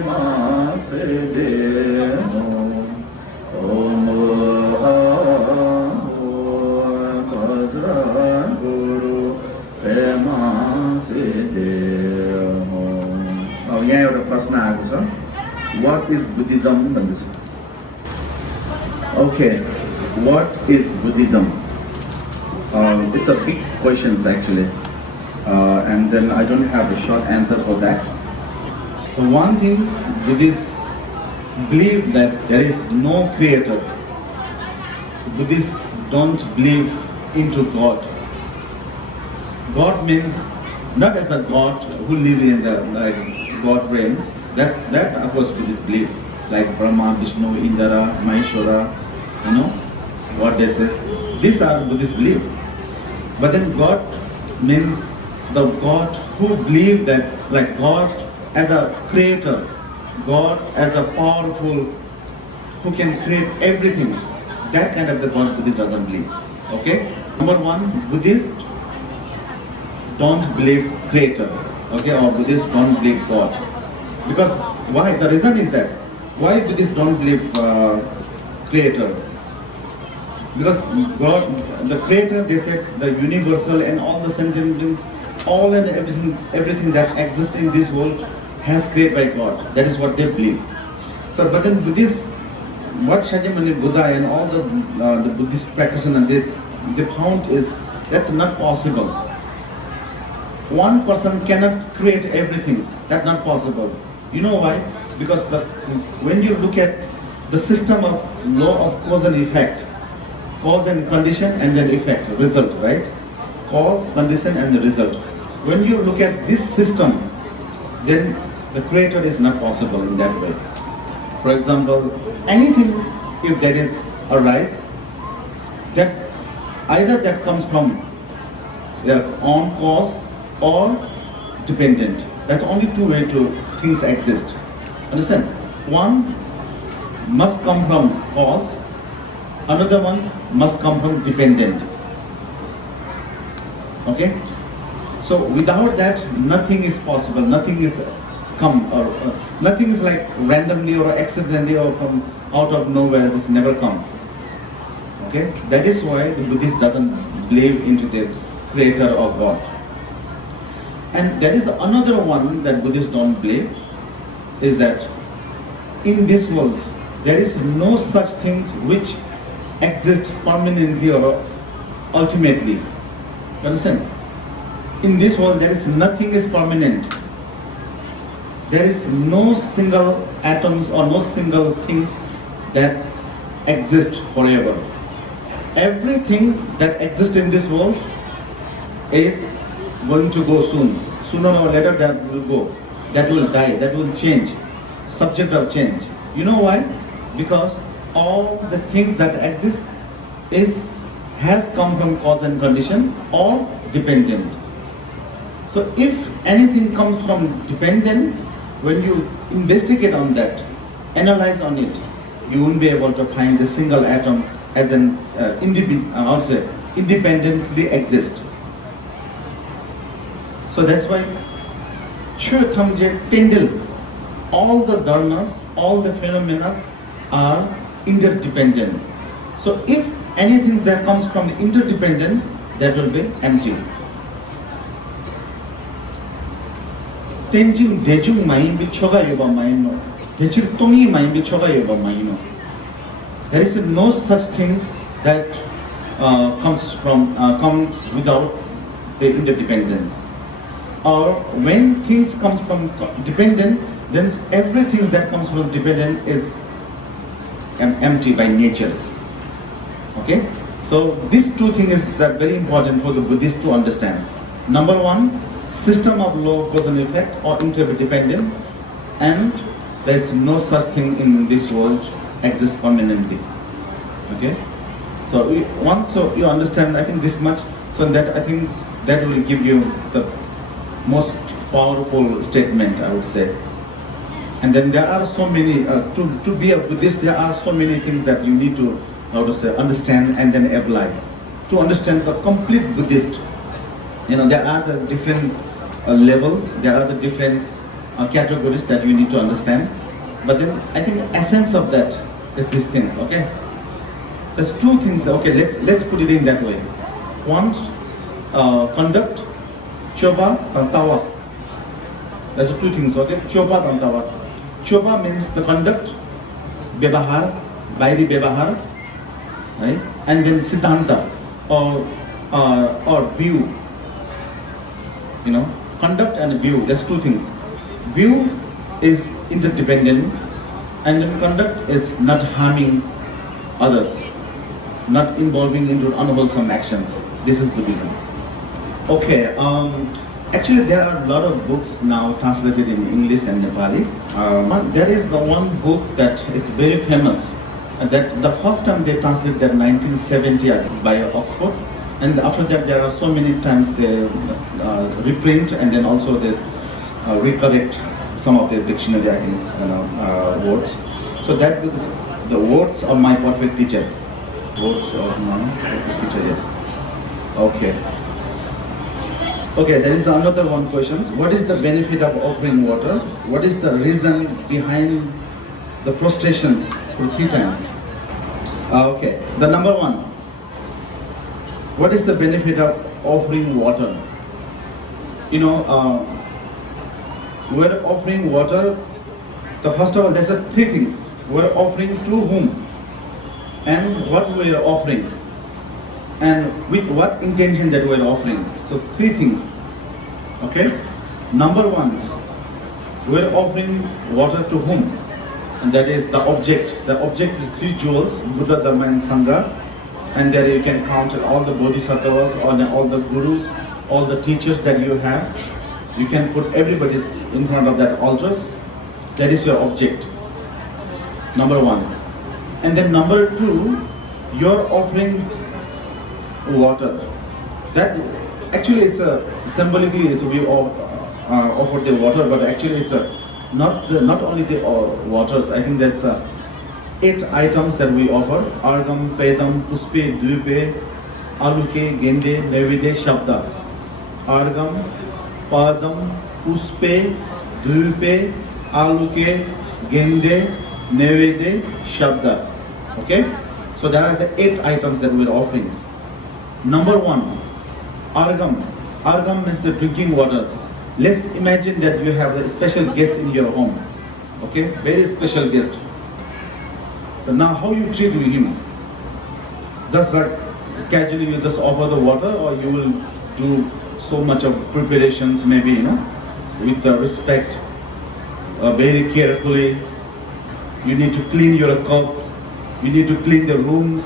Pema Tsheri Om Guru Pema Tsheri. यहाँ एउटा प्रश्न आएको छ, what is Buddhism भन्दैछ. Okay, what is Buddhism? It's a big question actually, and then I don't have a short answer for that. So one thing, Buddhists believe that there is no creator. Buddhists don't believe into God. God means not as a God who lives in the God reigns. That of course Buddhists believe, like Brahma, Vishnu, Indra, Maheshwara, what they say. These are Buddhist belief. But then God means the God who believes that, like God as a creator, God as a powerful, who can create everything. That kind of the God Buddhist doesn't believe. Okay? Number one, Buddhists don't believe creator. Okay? Or Buddhists don't believe God. Because why? The reason is that why Buddhists don't believe creator? Because God, the creator, they said the universal and all the sentient things, all and everything that exists in this world has created by God. That is what they believe. So, but then Buddhists, what Shakyamuni Buddha and all the Buddhist practitioners they found is that's not possible. One person cannot create everything. That's not possible. You know why? Because when you look at the system of law of cause and effect, cause and condition and then effect, result, right? Cause, condition and the result. When you look at this system, then the creator is not possible in that way. For example, anything, if there is a right, that either that comes from their own cause or dependent. That's only two ways to things exist. Understand? One must come from cause, another one must come from dependent. Okay? So without that, nothing is possible. Nothing is nothing is like randomly or accidentally or from out of nowhere. It's never come. Okay? That is why the Buddhist doesn't believe into the creator of God. And there is another one that Buddhists don't believe, is that in this world there is no such thing which exists permanently or ultimately. You understand? In this world there is nothing is permanent. There is no single atoms or no single things that exist forever. Everything that exists in this world is going to go soon. Sooner or later that will go. That will die. That will change. Subject of change. You know why? Because all the things that exist has come from cause and condition or dependent. So if anything comes from dependent, when you investigate on that, analyze on it, you won't be able to find a single atom as an independently exist. So that's why all the dharmas, all the phenomena are interdependent. So if anything that comes from interdependent, that will be empty. Tenjing dejung main bi choga yoba maino. Dejung tongi main bi choga yoba maino. There is no such thing that comes without the interdependence. Or when things comes from dependent, then everything that comes from dependent is empty by nature. Okay? So these two things are very important for the Buddhists to understand. Number one, system of law, cause and effect or interdependent, and there is no such thing in this world exists permanently. Okay? So once you understand, I think this much, so that I think that will give you the most powerful statement, I would say. And then there are so many, to be a Buddhist, there are so many things that you need to, understand and then apply. To understand the complete Buddhist, there are the different levels, there are the different categories that you need to understand. But then I think the essence of that is these things, okay? There's two things, okay, let's put it in that way. One, conduct, choba, and tawa. There's two things, okay? Choba and tawa. Choba means the conduct, bebahar, bairi bebahar, right? And then siddhanta, or view. You know, conduct and view, there's two things. View is interdependent, and then conduct is not harming others, not involving into unwholesome actions. This is Buddhism. Okay, actually there are a lot of books now translated in English and Nepali. There is the one book that is very famous, that the first time they translated that 1970 by Oxford, and after that there are so many times they reprint, and then also they recorrect some of the dictionary, I think, words. So that was the words of my perfect teacher. Words of my perfect teacher, yes. Okay. Okay, there is another one question. What is the benefit of offering water? What is the reason behind the prostrations for 3 times? Okay, the number one. What is the benefit of offering water? You know, we're offering water. So first of all, there's 3 things. We're offering to whom, and what we are offering, and with what intention that we're offering. So 3 things. Okay. Number 1, we're offering water to whom, and that is the object. The object is 3 jewels: Buddha, Dharma, and Sangha. And there you can count all the bodhisattvas, all the gurus, all the teachers that you have. You can put everybody in front of that altars. That is your object. Number 1. And then number 2, you're offering water. That actually it's a symbolically we offer the water, but actually it's not only the waters. I think that's 8 items that we offer: argam, pedam, puspe, dvipe, aluke, gende, nevide, shabda. Argam, padam, puspe, dvipe, aluke, gende, nevide, shabda. Okay? So there are the 8 items that we're offering. Number 1, argam. Argam means the drinking waters. Let's imagine that you have a special guest in your home. Okay? Very special guest. So now how you treat him? Just like casually you just offer the water, or you will do so much of preparations, maybe, you know, with the respect, very carefully. You need to clean your cups, you need to clean the rooms,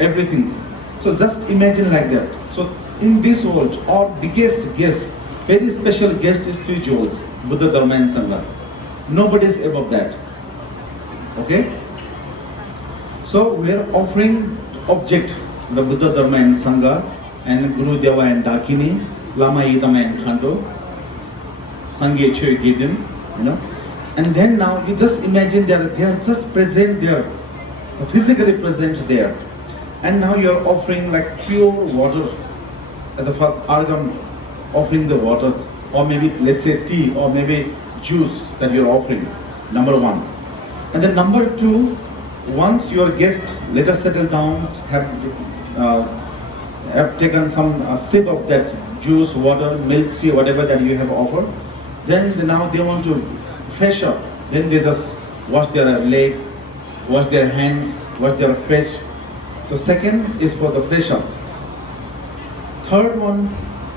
everything. So just imagine like that. So in this world, our biggest guest, very special guest is 3 jewels: Buddha, Dharma, and Sangha. Nobody is above that. Okay? So we are offering object, the Buddha, Dharma, and Sangha, and Guru, Deva, and Dakini, Lama, Yidam, and Khanto, Sangye, Choy, Gidim, you know. And then now you just imagine they are just present there, physically present there. And now you are offering like pure water. At the first argam, offering the waters, or maybe let's say tea, or maybe juice that you are offering. Number 1. And then number 2, once your guest, let us settle down, have taken some sip of that juice, water, milk, tea, whatever that you have offered, then now they want to fresh up. Then they just wash their leg, wash their hands, wash their face. So second is for the fresh up. Third one,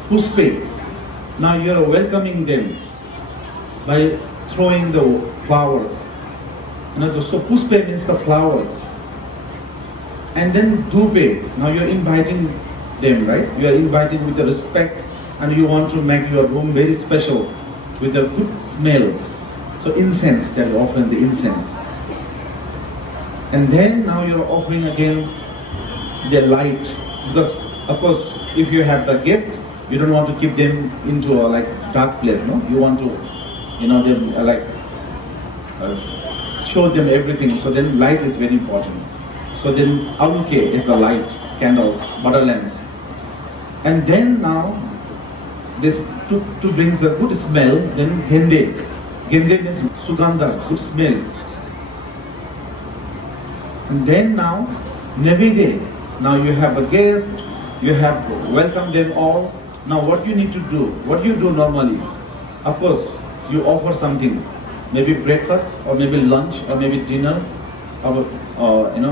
puspe. Now you are welcoming them by throwing the flowers. So puspe means the flowers. And then dupe. Now you are inviting them, right? You are inviting with the respect, and you want to make your room very special with a good smell. So incense, that is offering the incense. And then now you are offering again the light. Because of course, if you have the guest, you don't want to keep them into a like dark place, no? You want to, them show them everything. So then light is very important. So then aluke is the light, candles, butter lamps. And then now, this to bring the good smell, then gende. Gende means sugandha, good smell. And then now, Navide, now you have a guest, you have welcomed them all. Now what you need to do, what you do normally, of course, you offer something, maybe breakfast, or maybe lunch, or maybe dinner, or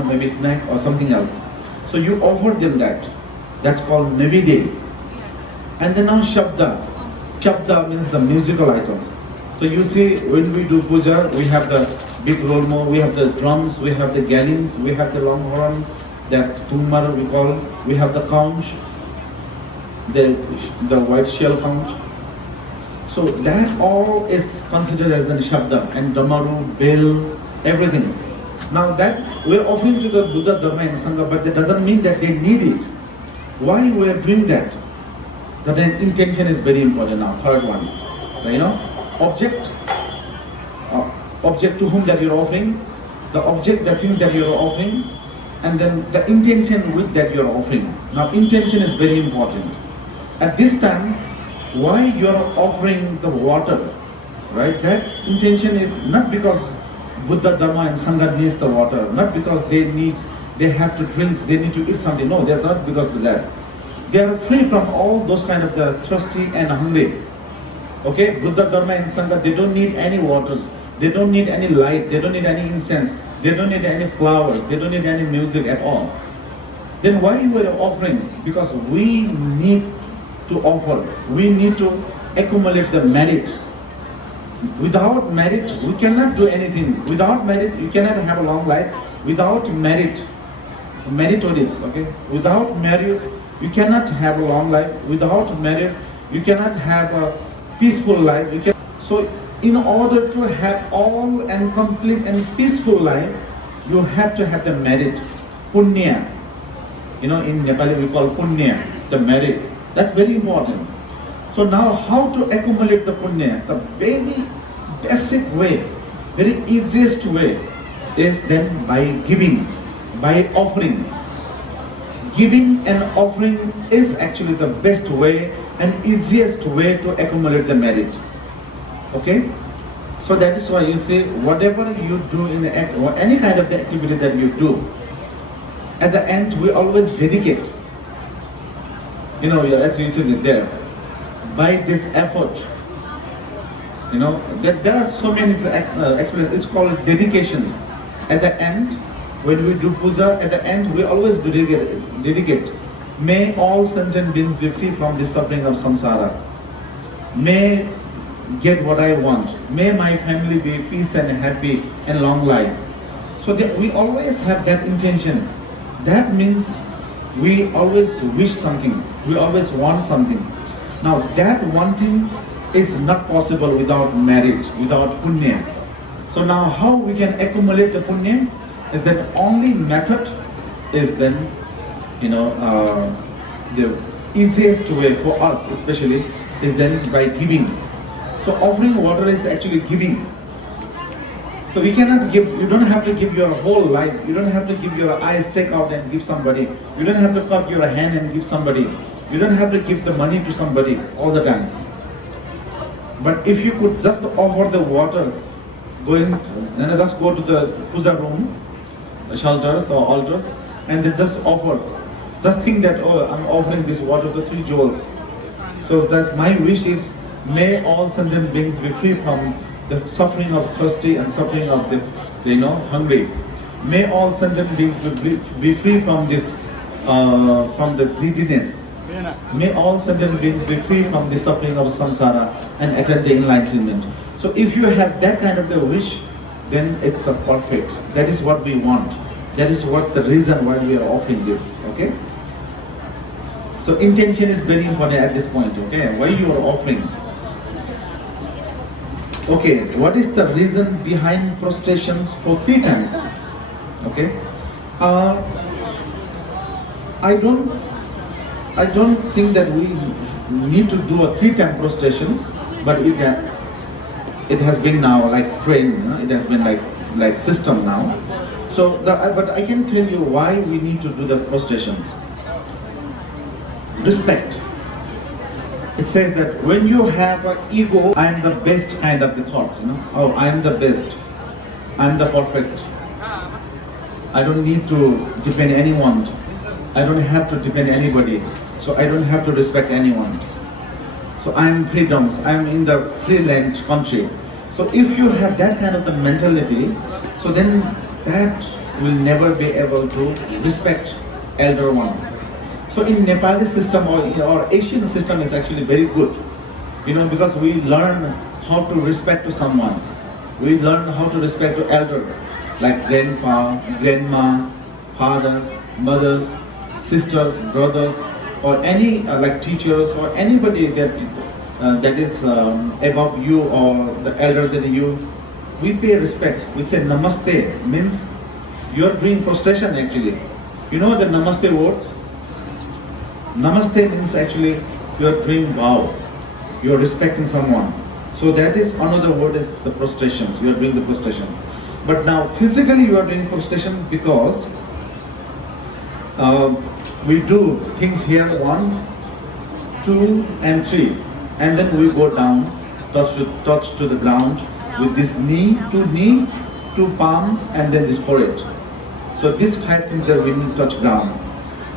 maybe snack, or something else. So you offer them that. That's called Navide. And then now Shabda. Shabda means the musical items. So you see, when we do puja, we have the big rolmo, we have the drums, we have the gallings, we have the long horn, that tumar we call, we have the conch, the white shell conch. So that all is considered as the Shabda, and Damaru, bell, everything. Now that we're offering to the Buddha, Dharma and Sangha, but that doesn't mean that they need it. Why we are doing that? The intention is very important now. Third one, object to whom that you're offering, the object, the thing that you're offering, and then the intention with that you're offering. Now intention is very important. At this time, why you're offering the water, right? That intention is not because Buddha, Dharma and Sangha needs the water, not because they have to drink, they need to eat something. No, they're not because of that. They are free from all those kind of the thirsty and hungry. Okay, Buddha, Dharma and Sangha, they don't need any waters, they don't need any light, they don't need any incense, they don't need any flowers, they don't need any music at all. Then why you are offering? Because we need to offer, we need to accumulate the merit. Without merit, we cannot do anything. Without merit, you cannot have a long life. Without merit, meritorious, okay? Without merit, you cannot have a long life. Without merit, you cannot have a peaceful life. So, in order to have all and complete and peaceful life, you have to have the merit, punya. In Nepali we call punya, the merit. That's very important. So now, how to accumulate the punya? The very basic way, very easiest way is then by giving, by offering. Giving and offering is actually the best way and easiest way to accumulate the merit. Okay? So that is why you say, whatever you do in the act, or any kind of the activity that you do, at the end we always dedicate. You're actually sitting there. By this effort, there are so many experiences. It's called dedications. At the end, when we do puja, at the end we always dedicate. May all sentient beings be free from the suffering of samsara. May get what I want. May my family be peace and happy and long life. So that we always have that intention. That means we always wish something. We always want something. Now that wanting is not possible without merit, without punya. So now how we can accumulate the punya is that only method is then, the easiest way for us especially is then by giving. So offering water is actually giving. So we cannot give, you don't have to give your whole life, you don't have to give your eyes, take out and give somebody. You don't have to cut your hand and give somebody. You don't have to give the money to somebody all the time. But if you could just offer the waters, just go to the puja room, shelters or altars, and then just offer. Just think that, I'm offering this water to 3 jewels. So that my wish is, may all sentient beings be free from the suffering of thirsty and suffering of the hungry. May all sentient beings be free from this, from the greediness. May all sentient beings be free from the suffering of samsara and attain the enlightenment. So if you have that kind of a wish, then it's a perfect. That is what we want. That is what the reason why we are offering this. Okay? So intention is very important at this point. Okay? Why you are offering? Okay, what is the reason behind prostrations for 3 times? Okay, I don't think that we need to do a 3-time prostrations, but it has been now like trained, it has been like system now. So, but I can tell you why we need to do the prostrations. Respect. It says that when you have an ego, I am the best kind of the thoughts, Oh, I am the best. I am the perfect. I don't need to depend anyone. I don't have to depend anybody. So I don't have to respect anyone. So I am freedom. I am in the free land country. So if you have that kind of the mentality, so then that will never be able to respect elder one. So in Nepali system or Asian system is actually very good, because we learn how to respect to someone. We learn how to respect to elder, like grandpa, grandma, fathers, mothers, sisters, brothers, or any like teachers or anybody that is above you or the elder than you. We pay respect. We say namaste means you are doing prostration actually. You know the namaste words? Namaste means actually you are doing vow. You are respecting someone. So that is another word is the prostrations. You are doing the prostration. But now physically you are doing prostration because we do things here 1, 2 and 3 and then we go down, touch to the ground with this knee, 2 palms and then this forehead. So these 5 things that we need to touch ground.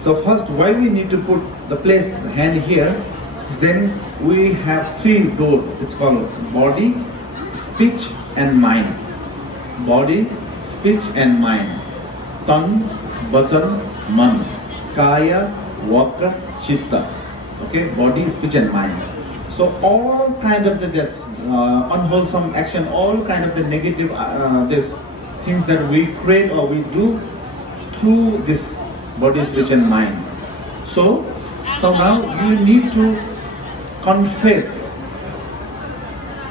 So first, why we need to put the place hand here, is then we have 3 doors. It's called body, speech and mind. Body, speech and mind. Tan, vachan, man. Kaya, vaka, chitta. Okay, body, speech and mind. So all kind of the unwholesome action, all kind of the negative this things that we create or we do through this body, speech and mind. So now you need to confess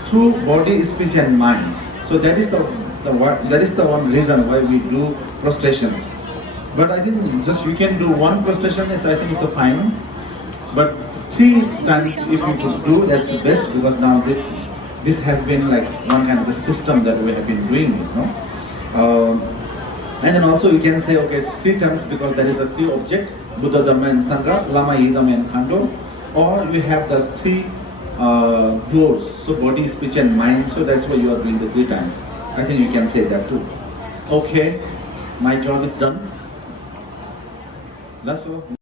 through body, speech and mind. So that is the one reason why we do prostrations. But I think just you can do 1 prostration, I think it's a fine. But 3 times if you could do, that's the best, because now this has been like one kind of a system that we have been doing, and then also you can say, okay, 3 times because there is a 3 object, Buddha, Dhamma and Sangha, Lama, Yidam and Khando, or you have the 3 doors, so body, speech and mind, so that's why you are doing the 3 times. I think you can say that too. Okay, my job is done. That's all.